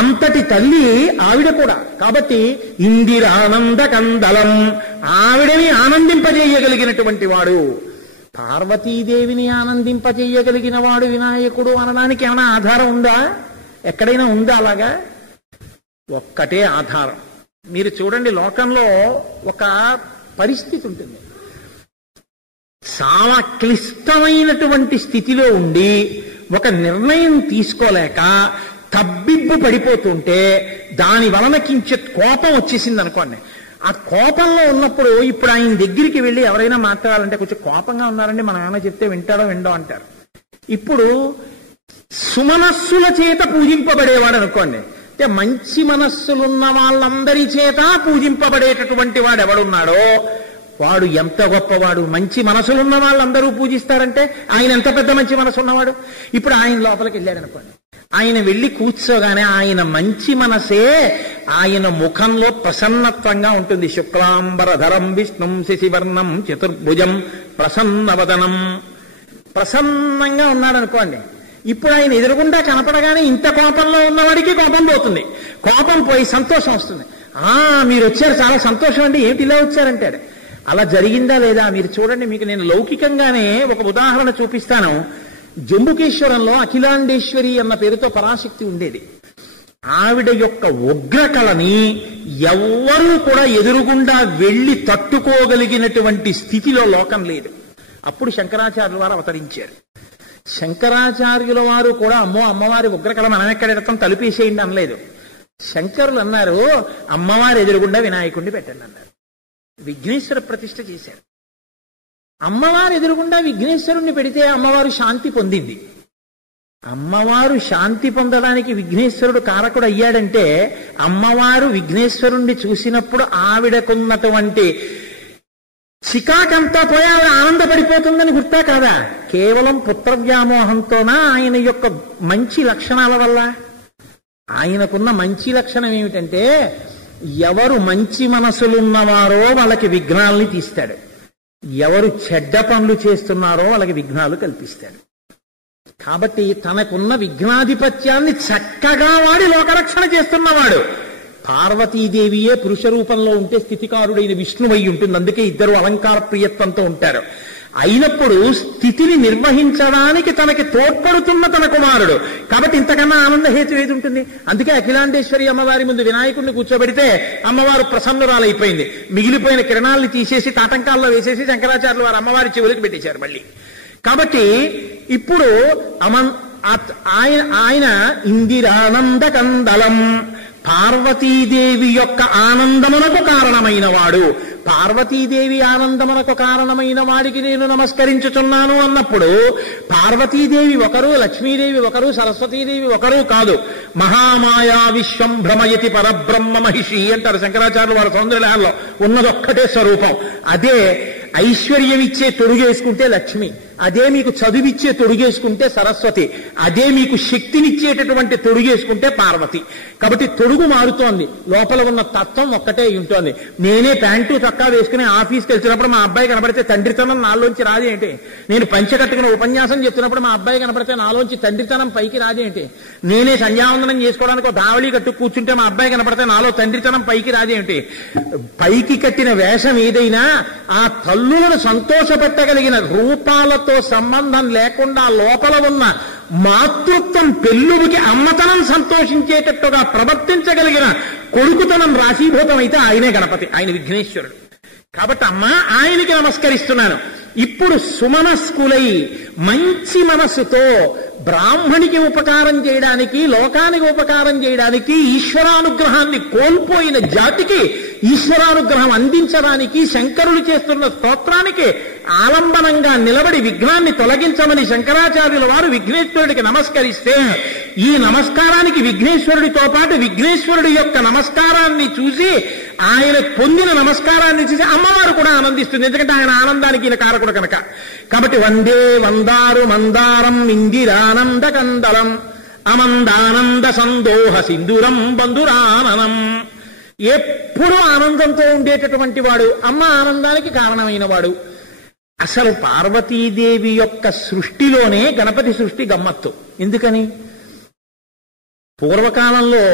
అంతటి తల్లి ఆవిడ కూడా. కాబట్టి ఇందిరానంద కందలం, ఆవిడని ఆనందింపజేయగలిగినటువంటి వాడు. పార్వతీదేవిని ఆనందింపజేయగలిగిన వాడు వినాయకుడు అనడానికి ఏమైనా ఆధారం ఉందా? ఎక్కడైనా ఉందా అలాగా? ఒక్కటే ఆధారం. మీరు చూడండి, లోకంలో ఒక పరిస్థితి ఉంటుంది. చాలా క్లిష్టమైనటువంటి స్థితిలో ఉండి ఒక నిర్ణయం తీసుకోలేక తబ్బిబ్బు పడిపోతుంటే దాని వలన కించిత్ కోపం వచ్చేసింది అనుకోండి. ఆ కోపంలో ఉన్నప్పుడు ఇప్పుడు ఆయన దగ్గరికి వెళ్ళి ఎవరైనా మాట్లాడాలంటే కొంచెం కోపంగా ఉన్నారండి, మా నాన్న చెప్తే వింటాడో విండో అంటారు. ఇప్పుడు సుమనస్సుల చేత పూజింపబడేవాడు అనుకోండి, అంటే మంచి మనస్సులున్న వాళ్ళందరి చేత పూజింపబడేటటువంటి వాడు ఎవడున్నాడో వాడు ఎంత గొప్పవాడు. మంచి మనసులున్న వాళ్ళందరూ పూజిస్తారంటే ఆయన ఎంత పెద్ద మంచి మనసు ఉన్నవాడు. ఇప్పుడు ఆయన లోపలికి వెళ్ళాడు అనుకోండి, ఆయన వెళ్ళి కూర్చోగానే ఆయన మంచి మనసే ఆయన ముఖంలో ప్రసన్నత్వంగా ఉంటుంది. శుక్లాంబరధరం విష్ణుం శశివర్ణం చతుర్భుజం ప్రసన్నవదనం, ప్రసన్నంగా ఉన్నాడు అనుకోండి. ఇప్పుడు ఆయన ఎదురుగుండా కనపడగానే ఇంత కోపంలో ఉన్నవాడికి కోపం పోతుంది, కోపం పోయి సంతోషం వస్తుంది. మీరు వచ్చారు, చాలా సంతోషం అండి, ఏంటి ఇలా వచ్చారంటాడు. అలా జరిగిందా లేదా మీరు చూడండి. మీకు నేను లౌకికంగానే ఒక ఉదాహరణ చూపిస్తాను. జంబుకేశ్వరంలో అఖిలాండేశ్వరి అన్న పేరుతో పరాశక్తి ఉండేది. ఆవిడ యొక్క ఉగ్రకళని ఎవ్వరూ కూడా ఎదురుగుండా వెళ్లి తట్టుకోగలిగినటువంటి స్థితిలో లోకం లేదు. అప్పుడు శంకరాచార్యుల వారు అవతరించారు. శంకరాచార్యుల వారు కూడా అమ్మో అమ్మవారి ఉగ్రకళ మనం ఎక్కడెడతాం, తలుపేసేయండి అనలేదు. శంకరులు అన్నారు అమ్మవారి ఎదురుగుండా వినాయకుడిని పెట్టండి అన్నారు. విఘ్నేశ్వర ప్రతిష్ఠ చేశారు. అమ్మవారు ఎదురుగుండా విఘ్నేశ్వరుణ్ణి పెడితే అమ్మవారు శాంతి పొందింది. అమ్మవారు శాంతి పొందడానికి విఘ్నేశ్వరుడు కారకుడు అయ్యాడంటే అమ్మవారు విఘ్నేశ్వరుణ్ణి చూసినప్పుడు ఆవిడకున్నటువంటి చికాకంతా పోయి ఆవిడ ఆనందపడిపోతుందని గుర్తా కాదా? కేవలం పుత్రవ్యామోహంతోనా? ఆయన యొక్క మంచి లక్షణాల వల్ల. ఆయనకున్న మంచి లక్షణం ఏమిటంటే ఎవరు మంచి మనసులున్నవారో వాళ్ళకి విఘ్నాల్ని తీస్తాడు, ఎవరు చెడ్డ పనులు చేస్తున్నారో వాళ్ళకి విఘ్నాలు కల్పిస్తాడు. కాబట్టి తనకున్న విఘ్నాధిపత్యాన్ని చక్కగా వాడి లోకరక్షణ చేస్తున్నవాడు. పార్వతీదేవియే పురుష రూపంలో ఉంటే స్థితికారుడైన విష్ణువై ఉంటుంది. అందుకే ఇద్దరు అలంకార ప్రియత్వంతో ఉంటారు. అయినప్పుడు స్థితిని నిర్వహించడానికి తనకి తోడ్పడుతున్న తన కుమారుడు. కాబట్టి ఇంతకన్నా ఆనంద హేతు ఏది ఉంటుంది? అందుకే అఖిలాండేశ్వరి అమ్మవారి ముందు వినాయకుడిని కూర్చోబెడితే అమ్మవారు ప్రసన్నురాలైపోయింది. మిగిలిపోయిన కిరణాలని తీసేసి తాటంకాల్లో వేసేసి శంకరాచార్యులు వారు అమ్మవారి చెవులకు పెట్టేశారు మళ్ళీ. కాబట్టి ఇప్పుడు ఆయన ఇందిరానంద కందలం, పార్వతీదేవి యొక్క ఆనందమునకు కారణమైన వాడు. పార్వతీదేవి ఆనందమునకు కారణమైన వాడికి నేను నమస్కరించుచున్నాను అన్నప్పుడు పార్వతీదేవి ఒకరు, లక్ష్మీదేవి ఒకరు, సరస్వతీదేవి ఒకరు కాదు. మహామాయా విశ్వం భ్రమయతి పరబ్రహ్మ మహిషి అంటారు శంకరాచార్యులు వారి సౌందర్యాల్లో. ఉన్నదొక్కటే స్వరూపం. అదే ఐశ్వర్యం ఇచ్చే తొడుగేసుకుంటే లక్ష్మి, అదే మీకు చదువిచ్చే తొడుగేసుకుంటే సరస్వతి, అదే మీకు శక్తినిచ్చేటటువంటి తొడుగేసుకుంటే పార్వతి. కాబట్టి తొడుగు మారుతోంది, లోపల ఉన్న తత్వం ఒక్కటే ఉంటోంది. నేనే ప్యాంటు చొక్కా వేసుకుని ఆఫీస్కి వెళ్తున్నప్పుడు మా అబ్బాయి కనబడితే తండ్రితనం నాలోంచి రాదేంటి? నేను పంచె కట్టుకుని ఉపన్యాసం చెప్తున్నప్పుడు మా అబ్బాయి కనబడితే నాలోంచి తండ్రితనం పైకి రాదేంటి? నేనే సంధ్యావందనం చేసుకోవడానికి ఒక దావళి కట్టు కూర్చుంటే మా అబ్బాయి కనబడితే నాలో తండ్రితనం పైకి రాదేంటి? పైకి కట్టిన వేషం ఏదైనా ఆ తల్లులను సంతోషపెట్టగలిగిన రూపాలతో సంబంధం లేకుండా లోపల ఉన్న మాతృత్వం పెళ్ళుకి అమ్మతనం సంతోషించేటట్టుగా ప్రవర్తించగలిగిన కొడుకుతనం రాశీభూతం అయితే ఆయనే గణపతి, ఆయన విఘ్నేశ్వరుడు. కాబట్టి అమ్మ ఆయనకి నమస్కరిస్తున్నాను. ఇప్పుడు సుమనస్కులై మంచి మనస్సుతో బ్రాహ్మణికి ఉపకారం చేయడానికి, లోకానికి ఉపకారం చేయడానికి, ఈశ్వరానుగ్రహాన్ని కోల్పోయిన జాతికి ఈశ్వరానుగ్రహం అందించడానికి శంకరులు చేస్తున్న స్తోత్రానికి ఆలంబనంగా నిలబడి విఘ్నాన్ని తొలగించమని శంకరాచార్యుల వారు విఘ్నేశ్వరుడికి నమస్కరిస్తే ఈ నమస్కారానికి విఘ్నేశ్వరుడితో పాటు విఘ్నేశ్వరుడి యొక్క నమస్కారాన్ని చూసి ఆయన పొందిన నమస్కారాన్ని చూసి అమ్మవారు కూడా ఆనందిస్తుంది. ఎందుకంటే ఆయన ఆనందానికి ఈయన కారకుడు కనుక. కాబట్టి వందే వందారు మందారం ఇందిరానంద కందలం అమందానంద సందోహ సింధురం బంధురాననం. ఎప్పుడూ ఆనందంతో ఉండేటటువంటి వాడు, అమ్మ ఆనందానికి కారణమైన వాడు. అసలు పార్వతీదేవి యొక్క సృష్టిలోనే గణపతి సృష్టి గమ్మత్తు. ఎందుకని? పూర్వకాలంలో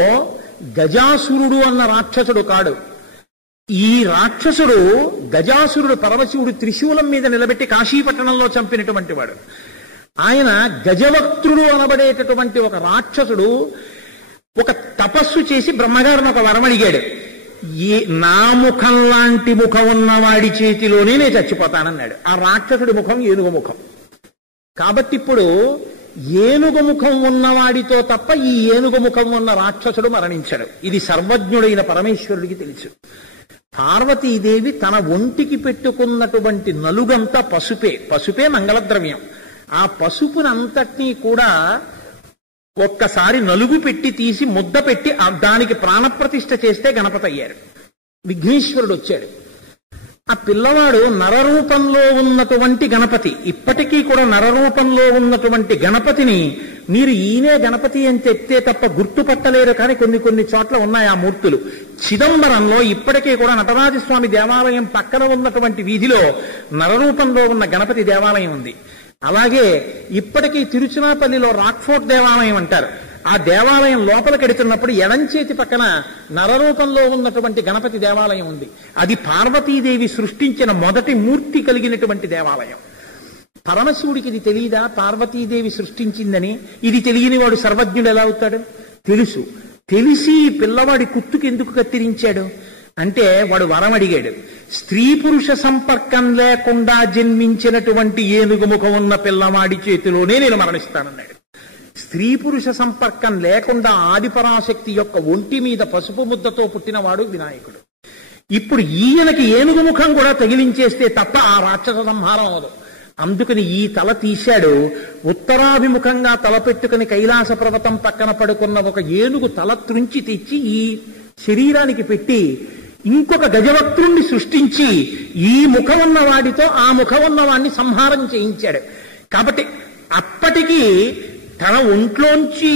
గజాసురుడు అన్న రాక్షసుడు కాడు. ఈ రాక్షసుడు గజాసురుడు పరమశివుడు త్రిశూలం మీద నిలబెట్టి కాశీపట్టణంలో చంపినటువంటి వాడు. ఆయన గజవక్త్రుడు అనబడేటటువంటి ఒక రాక్షసుడు ఒక తపస్సు చేసి బ్రహ్మగారిని ఒక వరం అడిగాడు. నా ముఖం లాంటి ముఖం ఉన్నవాడి చేతిలోనే నేను చచ్చిపోతానన్నాడు. ఆ రాక్షసుడి ముఖం ఏనుగు ముఖం. కాబట్టి ఇప్పుడు ఏనుగు ముఖం ఉన్నవాడితో తప్ప ఈ ఏనుగు ముఖం ఉన్న రాక్షసుడు మరణించడు. ఇది సర్వజ్ఞుడైన పరమేశ్వరుడికి తెలుసు. పార్వతీదేవి తన ఒంటికి పెట్టుకున్నటువంటి నలుగంతా పసుపే మంగళద్రవ్యం. ఆ పసుపునంతటినీ కూడా ఒక్కసారి నలుగు పెట్టి తీసి ముద్ద పెట్టి దానికి ప్రాణప్రతిష్ఠ చేస్తే గణపతి అయ్యారు. విఘ్నేశ్వరుడు వచ్చాడు. ఆ పిల్లవాడు నరరూపంలో ఉన్నటువంటి గణపతి. ఇప్పటికీ కూడా నరరూపంలో ఉన్నటువంటి గణపతిని మీరు ఈయనే గణపతి అని చెప్తే తప్ప గుర్తుపట్టలేరు. కానీ కొన్ని చోట్ల ఉన్నాయి ఆ మూర్తులు. చిదంబరంలో ఇప్పటికీ కూడా నటరాజస్వామి దేవాలయం పక్కన ఉన్నటువంటి వీధిలో నరరూపంలో ఉన్న గణపతి దేవాలయం ఉంది. అలాగే ఇప్పటికీ తిరుచునాపల్లిలో రాక్ఫోర్ట్ దేవాలయం అంటారు. ఆ దేవాలయం లోపలికెడుతున్నప్పుడు ఎడంచేతి పక్కన నరరూపంలో ఉన్నటువంటి గణపతి దేవాలయం ఉంది. అది పార్వతీదేవి సృష్టించిన మొదటి మూర్తి కలిగినటువంటి దేవాలయం. పరమశివుడికి ఇది తెలియదా పార్వతీదేవి సృష్టించిందని? ఇది తెలియని వాడు సర్వజ్ఞుడు ఎలా అవుతాడు? తెలిసి పిల్లవాడి కుత్తుకి ఎందుకు కత్తిరించాడు అంటే వాడు వరం అడిగాడు. స్త్రీ పురుష సంపర్కం లేకుండా జన్మించినటువంటి ఏనుగు ముఖం ఉన్న పిల్లవాడి చేతిలోనే నేను మరణిస్తానన్నాడు. స్త్రీ పురుష సంపర్కం లేకుండా ఆదిపరాశక్తి యొక్క ఒంటి మీద పసుపు ముద్దతో పుట్టినవాడు వినాయకుడు. ఇప్పుడు ఈయనకి ఏనుగు ముఖం కూడా తగిలించేస్తే తప్ప ఆ రాక్షస సంహారం అవదు. అందుకని ఈ తల తీశాడు. ఉత్తరాభిముఖంగా తల పెట్టుకుని కైలాస పర్వతం పక్కన పడుకున్న ఒక ఏనుగు తల త్రుంచి తెచ్చి ఈ శరీరానికి పెట్టి ఇంకొక గజవక్త్రుణ్ణి సృష్టించి ఈ ముఖం ఉన్న వాడితో ఆ ముఖం ఉన్న వాడిని సంహారం చేయించాడు. కాబట్టి అప్పటికి తన ఒంట్లోంచి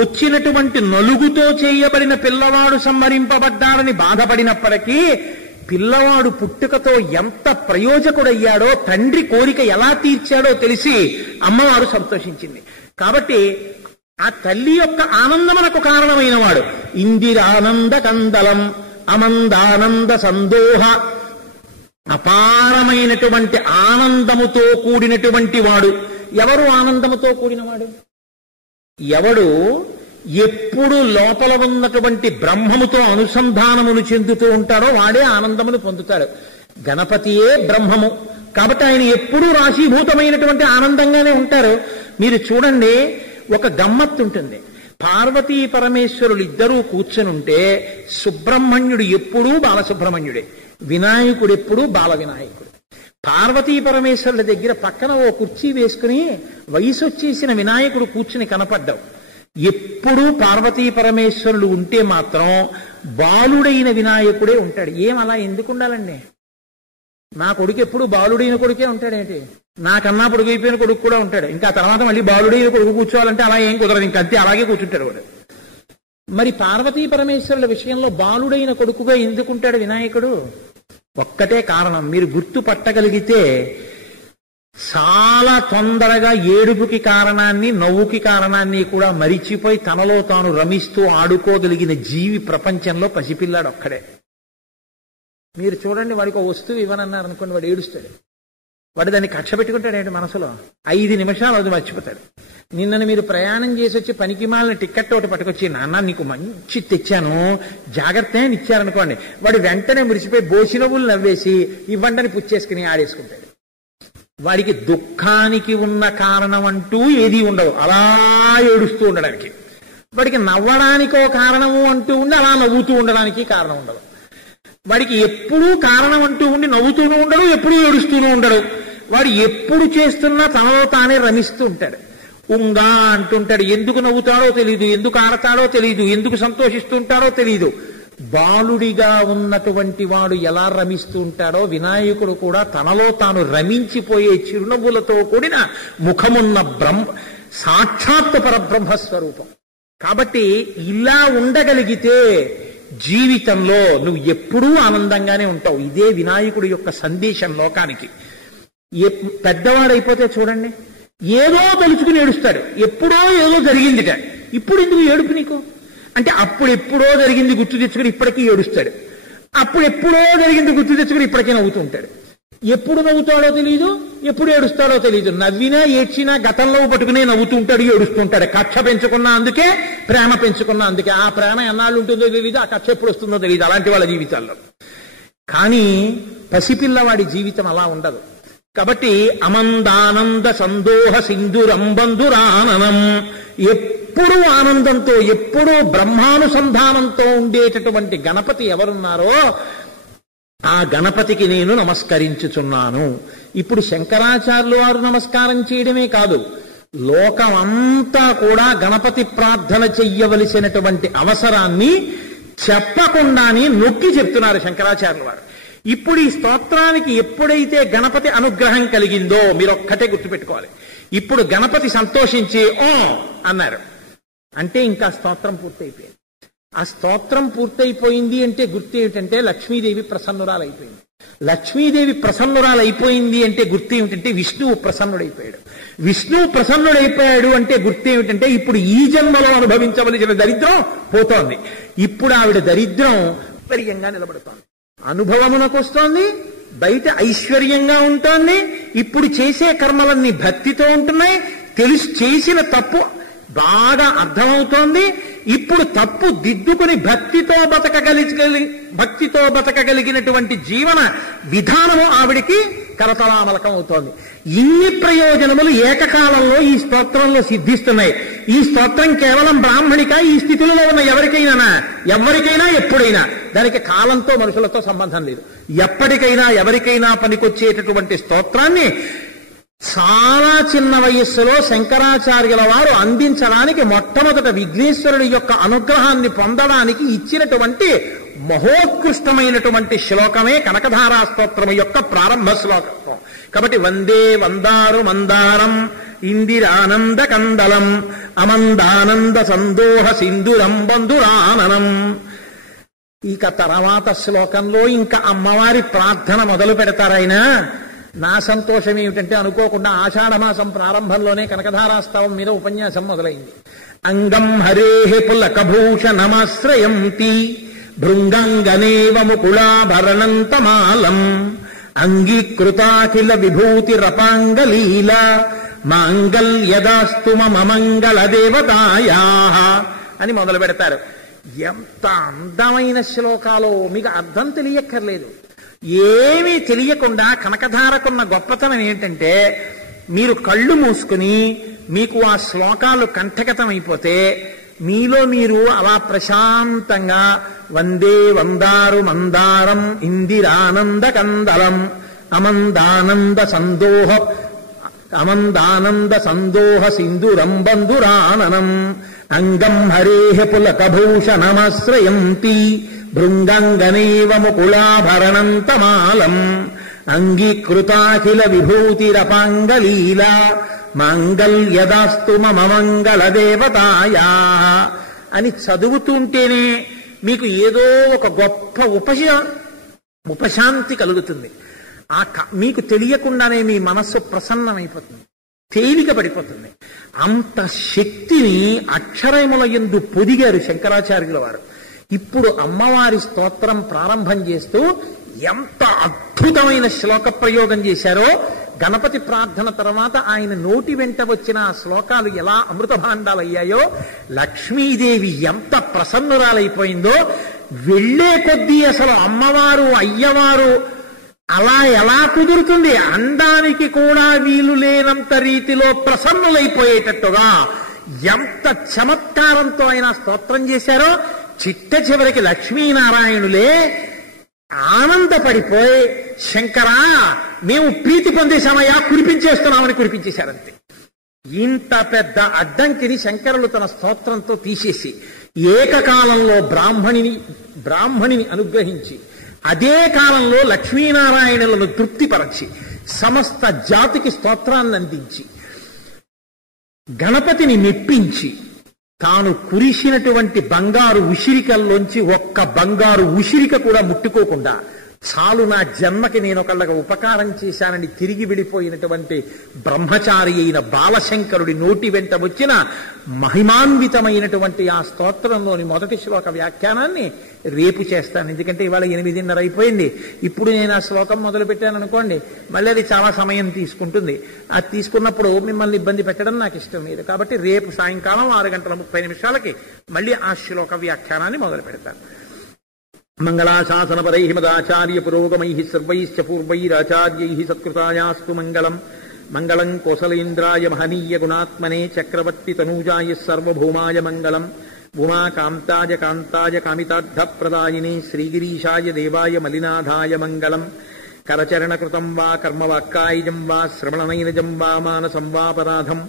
వచ్చినటువంటి నలుగుతో చేయబడిన పిల్లవాడు సంహరింపబడ్డాడని బాధపడినప్పటికీ పిల్లవాడు పుట్టుకతో ఎంత ప్రయోజకుడయ్యాడో, తండ్రి కోరిక ఎలా తీర్చాడో తెలిసి అమ్మవారు సంతోషించింది. కాబట్టి ఆ తల్లి యొక్క ఆనందమునకు కారణమైన వాడు ఇందిరానంద కందలం అమందానంద సందోహ, అపారమైనటువంటి ఆనందముతో కూడినటువంటి వాడు. ఎవరు ఆనందముతో కూడినవాడు? ఎవడు ఎప్పుడు లోపల ఉన్నటువంటి బ్రహ్మముతో అనుసంధానమును చెందుతూ ఉంటాడో వాడే ఆనందమును పొందుతాడు. గణపతియే బ్రహ్మము కాబట్టి ఆయన ఎప్పుడూ రాశీభూతమైనటువంటి ఆనందంగానే ఉంటారు. మీరు చూడండి, ఒక గమ్మత్తు ఉంటుంది. పార్వతీ పరమేశ్వరులు ఇద్దరూ కూర్చొనుంటే సుబ్రహ్మణ్యుడు ఎప్పుడూ బాలసుబ్రహ్మణ్యుడే, వినాయకుడు ఎప్పుడూ బాల వినాయకుడు. పార్వతీ పరమేశ్వరుల దగ్గర పక్కన ఓ కుర్చీ వేసుకుని వయసు వచ్చేసిన వినాయకుడు కూర్చుని కనపడ్డావు. ఎప్పుడూ పార్వతీ పరమేశ్వరులు ఉంటే మాత్రం బాలుడైన వినాయకుడే ఉంటాడు. అలా ఎందుకు ఉండాలండి? నా కొడుకు ఎప్పుడు బాలుడైన కొడుకే ఉంటాడేంటి? నాకన్నా పొడుగైపోయిన కొడుకు కూడా ఉంటాడు. ఇంకా తర్వాత మళ్ళీ బాలుడైన కొడుకు కూర్చోవాలంటే అలా ఏం కుదరదు. ఇంకా అంతే, అలాగే కూర్చుంటాడు వాడు. మరి పార్వతీ పరమేశ్వరుల విషయంలో బాలుడైన కొడుకుగా ఎందుకుంటాడు వినాయకుడు? ఒక్కటే కారణం, మీరు గుర్తుపట్టగలిగితే చాలా తొందరగా ఏడుపుకి కారణాన్ని, నవ్వుకి కారణాన్ని కూడా మరిచిపోయి తనలో తాను రమిస్తూ ఆడుకోగలిగిన జీవి ప్రపంచంలో పసిపిల్లాడు ఒక్కడే. మీరు చూడండి, వాడికి ఒక వస్తువు ఇవ్వనన్నారు అనుకోండి, వాడు ఏడుస్తాడు. వాడు దాన్ని కక్ష పెట్టుకుంటాడు మనసులో. 5 నిమిషాలు అది మర్చిపోతాడు. నిన్నను మీరు ప్రయాణం చేసి వచ్చి పనికిమాలిన టికెట్ ఒకటి పట్టుకొచ్చి, నాన్న నీకు మంచి తెచ్చాను జాగ్రత్త అని ఇచ్చారనుకోండి, వాడు వెంటనే మురిసిపోయి బోసినవులు నవ్వేసి ఇవ్వండని పుచ్చేసుకుని ఆడేసుకుంటాడు. వాడికి దుఃఖానికి ఉన్న కారణం అంటూ ఏదీ ఉండదు, అలా ఏడుస్తూ ఉండడానికి. వాడికి నవ్వడానికో కారణము అంటూ ఉండి అలా నవ్వుతూ ఉండడానికి కారణం ఉండదు. వాడికి ఎప్పుడూ కారణం అంటూ ఉండి నవ్వుతూనూ ఉండడు, ఎప్పుడూ ఏడుస్తూనూ ఉండడు. వాడు ఎప్పుడు చేస్తున్నా తనలో తానే రమిస్తూ ఉంటాడు. ఉంగా అంటుంటాడు. ఎందుకు నవ్వుతాడో తెలియదు, ఎందుకు ఆడతాడో తెలియదు, ఎందుకు సంతోషిస్తూ ఉంటాడో తెలియదు. బాలుడిగా ఉన్నటువంటి వాడు ఎలా రమిస్తూ ఉంటాడో వినాయకుడు కూడా తనలో తాను రమించిపోయే చిరునవ్వులతో కూడిన ముఖమున్న సాక్షాత్ పరబ్రహ్మస్వరూపం. కాబట్టి ఇలా ఉండగలిగితే జీవితంలో నువ్వు ఎప్పుడూ ఆనందంగానే ఉంటావు. ఇదే వినాయకుడి యొక్క సందేశం లోకానికి. పెద్దవాడైపోతే చూడండి, ఏదో తలుచుకుని ఏడుస్తాడు. ఎప్పుడో ఏదో జరిగిందిట, ఇప్పుడు ఎందుకు ఏడుపు నీకు అంటే అప్పుడు ఎప్పుడో జరిగింది గుర్తు తెచ్చుకుని ఇప్పటికీ ఏడుస్తాడు. అప్పుడు ఎప్పుడో జరిగింది గుర్తు తెచ్చుకుని ఇప్పటికీ నవ్వుతూ ఉంటాడు. ఎప్పుడు నవ్వుతాడో తెలియదు, ఎప్పుడు ఏడుస్తాడో తెలియదు. నవ్వినా ఏడ్చినా గతంలో పట్టుకునే నవ్వుతూ ఉంటాడు, ఏడుస్తుంటాడు. కక్ష పెంచుకున్నా అందుకే, ప్రేమ పెంచుకున్నా అందుకే. ఆ ప్రేమ ఎన్నాళ్ళు ఉంటుందో తెలియదు, ఆ కక్ష ఎప్పుడు వస్తుందో తెలియదు అలాంటి వాళ్ళ జీవితాల్లో. కానీ పసిపిల్లవాడి జీవితం అలా ఉండదు. కాబట్టి అమందానంద సందోహ సింధురంబంధురాననం, ఎప్పుడూ ఆనందంతో ఎప్పుడూ బ్రహ్మానుసంధానంతో ఉండేటటువంటి గణపతి ఎవరున్నారో ఆ గణపతికి నేను నమస్కరించుచున్నాను. ఇప్పుడు శంకరాచార్యులు వారు నమస్కారం చేయడమే కాదు, లోకమంతా కూడా గణపతి ప్రార్థన చెయ్యవలసినటువంటి అవసరాన్ని చెప్పకుండానే నొక్కి చెప్తున్నారు శంకరాచార్యులు వారు. ఇప్పుడు ఈ స్తోత్రానికి ఎప్పుడైతే గణపతి అనుగ్రహం కలిగిందో మీరొక్కటే గుర్తుపెట్టుకోవాలి. ఇప్పుడు గణపతి సంతోషించి ఓ అన్నారు అంటే ఇంకా స్తోత్రం పూర్తయిపోయింది. ఆ స్తోత్రం పూర్తయిపోయింది అంటే గుర్తు ఏమిటంటే లక్ష్మీదేవి ప్రసన్నురాలైపోయింది. లక్ష్మీదేవి ప్రసన్నురాలైపోయింది అంటే గుర్తు ఏమిటంటే విష్ణువు ప్రసన్నుడైపోయాడు. విష్ణువు ప్రసన్నుడైపోయాడు అంటే గుర్తు ఏమిటంటే ఇప్పుడు ఈ జన్మలో అనుభవించవలసిన దరిద్రం పోతోంది. ఇప్పుడు ఆవిడ దరిద్రం ఐశ్వర్యంగా నిలబడుతోంది, అనుభవమునకు వస్తోంది, బయట ఐశ్వర్యంగా ఉంటోంది. ఇప్పుడు చేసే కర్మలన్నీ భక్తితో ఉంటున్నాయి. చేసిన తప్పు బాగా అర్థమవుతోంది. ఇప్పుడు తప్పు దిద్దుకుని భక్తితో బతకగలిగినటువంటి జీవన విధానము ఆవిడికి కరతలామలకం అవుతోంది. ఇన్ని ప్రయోజనములు ఏకకాలంలో ఈ స్తోత్రంలో సిద్ధిస్తున్నాయి. ఈ స్తోత్రం కేవలం బ్రాహ్మణిక, ఈ స్థితిలో ఉన్న ఎవరికైనా ఎప్పుడైనా, దానికి కాలంతో మనుషులతో సంబంధం లేదు. ఎప్పటికైనా ఎవరికైనా పనికొచ్చేటటువంటి స్తోత్రాన్ని చాలా చిన్న వయస్సులో శంకరాచార్యుల వారు అందించడానికి, మొట్టమొదట విఘ్నేశ్వరుడి యొక్క అనుగ్రహాన్ని పొందడానికి ఇచ్చినటువంటి మహోత్కృష్టమైనటువంటి శ్లోకమే కనకధారా స్తోత్రము యొక్క ప్రారంభ శ్లోకం. కాబట్టి వందే వందారు మందారం ఇందిరానంద కందలం అమందానంద సందోహ సింధురం బంధురాననం. ఇక తర్వాత శ్లోకంలో ఇంకా అమ్మవారి ప్రార్థన మొదలు పెడతారాయన. నా సంతోషం ఏమిటంటే అనుకోకుండా ఆషాఢమాసం ప్రారంభంలోనే కనకధారాస్తవం మీద ఉపన్యాసం మొదలైంది. అంగం హరేహి పులకభూషణమాశ్రయంతి భృంగంగనేవ ముకుళాభరణంతమాలం అంగీకృతాఖిల విభూతిరపాంగలీల మాంగల్యదాస్తు మమ మంగళ దేవతాయాః అని మొదలు పెడతారు. ఎంత అందమైన శ్లోకాలో మీకు అర్థం తెలియక్కర్లేదు. ఏమీ తెలియకుండా కనకధారకున్న గొప్పతనం ఏంటంటే మీరు కళ్ళు మూసుకుని మీకు ఆ శ్లోకాలు కంఠగతమైపోతే మీలో మీరు అలా ప్రశాంతంగా వందే వందారు మందారం ఇందిరానంద కందలం అమందానంద సందోహ సింధురం బంధురాననం అంగం హరేహ పులకభూషణమాశ్రయంతి భృంగంగనేవ ముకుళాభరణంతమాలం అంగీకృతాఖిల విభూతిరపాంగలీల మాంగల్యదాస్తు మమ మంగళ దేవతాయాః అని చదువుతుంటేనే మీకు ఏదో ఒక గొప్ప ఉపశాంతి కలుగుతుంది. మీకు తెలియకుండానే మీ మనస్సు ప్రసన్నమైపోతుంది, తేలిక పడిపోతుంది. అంత శక్తిని అక్షరముల యందు పొదిగారు శంకరాచార్యుల వారు. ఇప్పుడు అమ్మవారి స్తోత్రం ప్రారంభం చేస్తూ ఎంత అద్భుతమైన శ్లోక ప్రయోగం చేశారో, గణపతి ప్రార్థన తర్వాత ఆయన నోటి వెంట వచ్చిన ఆ శ్లోకాలు ఎలా అమృత భాండాలయ్యాయో, లక్ష్మీదేవి ఎంత ప్రసన్నురాలైపోయిందో, వెళ్లే కొద్దీ అసలు అమ్మవారు అయ్యవారు అలా ఎలా కుదురుతుంది, అండానికి కూడా వీలు లేనంత రీతిలో ప్రసన్నులైపోయేటట్టుగా ఎంత చమత్కారంతో ఆయన స్తోత్రం చేశారో, చిట్ట చివరికి లక్ష్మీనారాయణులే ఆనందపడిపోయి శంకరా మేము ప్రీతి పొందేశామయ్యా, కురిపించేస్తున్నామని కురిపించేశారంతే. ఇంత పెద్ద అడ్డంకిని శంకరులు తన స్తోత్రంతో తీసేసి ఏకకాలంలో బ్రాహ్మణిని అనుగ్రహించి అదే కాలంలో లక్ష్మీనారాయణులను తృప్తిపరచి సమస్త జాతికి స్తోత్రాన్ని అందించి గణపతిని మెప్పించి తాను కురిసినటువంటి బంగారు ఉసిరికల్లోంచి ఒక్క బంగారు ఉసిరిక కూడా ముట్టుకోకుండా చాలు నా జన్మకి నేను ఒకళ్ళకి ఉపకారం చేశానని తిరిగి వెళ్ళిపోయినటువంటి బ్రహ్మచారి అయిన బాలశంకరుడి నోటి వెంట వచ్చిన మహిమాన్వితమైనటువంటి ఆ స్తోత్రంలోని మొదటి శ్లోక వ్యాఖ్యానాన్ని రేపు చేస్తాను. ఎందుకంటే ఇవాళ 8:30 అయిపోయింది. ఇప్పుడు నేను ఆ శ్లోకం మొదలు పెట్టాను అనుకోండి, మళ్ళీ అది చాలా సమయం తీసుకుంటుంది. అది తీసుకున్నప్పుడు మిమ్మల్ని ఇబ్బంది పెట్టడం నాకు ఇష్టం లేదు. కాబట్టి రేపు సాయంకాలం 6:30 మళ్ళీ ఆ శ్లోక వ్యాఖ్యానాన్ని మొదలు పెడతాను. మంగళాశాసనపరై మదాచార్య పురోగమై సర్వైశ్చ పూర్వైరాచార్యై సత్కృతాయాస్తు మంగళం. మంగళం కోసలేంద్రాయ మహనీయ గుణాత్మనే చక్రవర్తి తనూజాయ సర్వభౌమాయ మంగళం. ఉమాకాంతాయ కాంతాయ కామితార్థప్రదాయినే శ్రీగిరీశాయ దేవాయ మలినాథాయ మంగళం. కరచరణకృతం వా కర్మవాక్కాయజం వా శ్రవణనైనజం వా మానసం వాపరాధం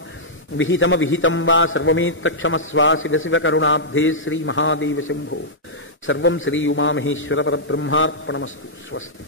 విహితం వా సర్వమేత్తక్షమస్వ శివ శివ కరుణాబ్ధే శ్రీ మహాదేవ శంభో. సర్వం శ్రీ ఉమామహేశ్వర పరబ్రహ్మార్పణమస్తు. స్వస్తి.